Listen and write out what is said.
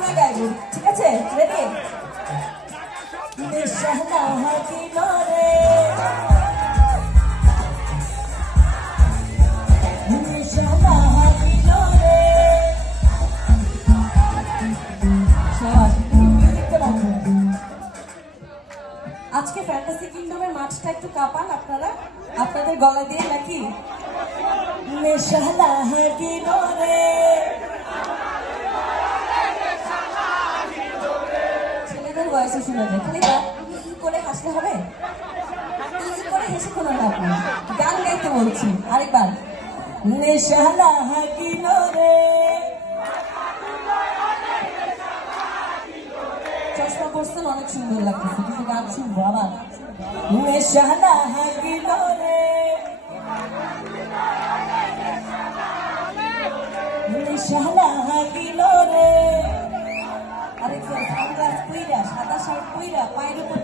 সুরে গাইবো, ঠিক আছে? রেডি? নেশালা হাকিল রে, নেশালা হাকিল রে। শাবাশ, মিউজিকটা রাখো। আজকে ফ্যান্টাসি কিংডমের মাঠটা একটু কাঁপান আপনারা, আপনাদের গলা দিয়ে নাকি? নেশালা হাকিল রে, ছেলেদের বয়সে শুনে যায়, খালি ই করে হাসলে হবে? ই করে হেসে কোনো লাভ নেই, গান গাইতে বলছি। আরেকবার, নেশালা হাকিল রে। চশমা পড়ছেন, অনেক সুন্দর লাগতেছে, কিন্তু গান শুনবো আবার। নেশালা হাকিল রে, নেশালা হাকিল রে। আরেকজন সানগ্লাস পইরা, সাদা শার্ট পইরা, পায়ের উপর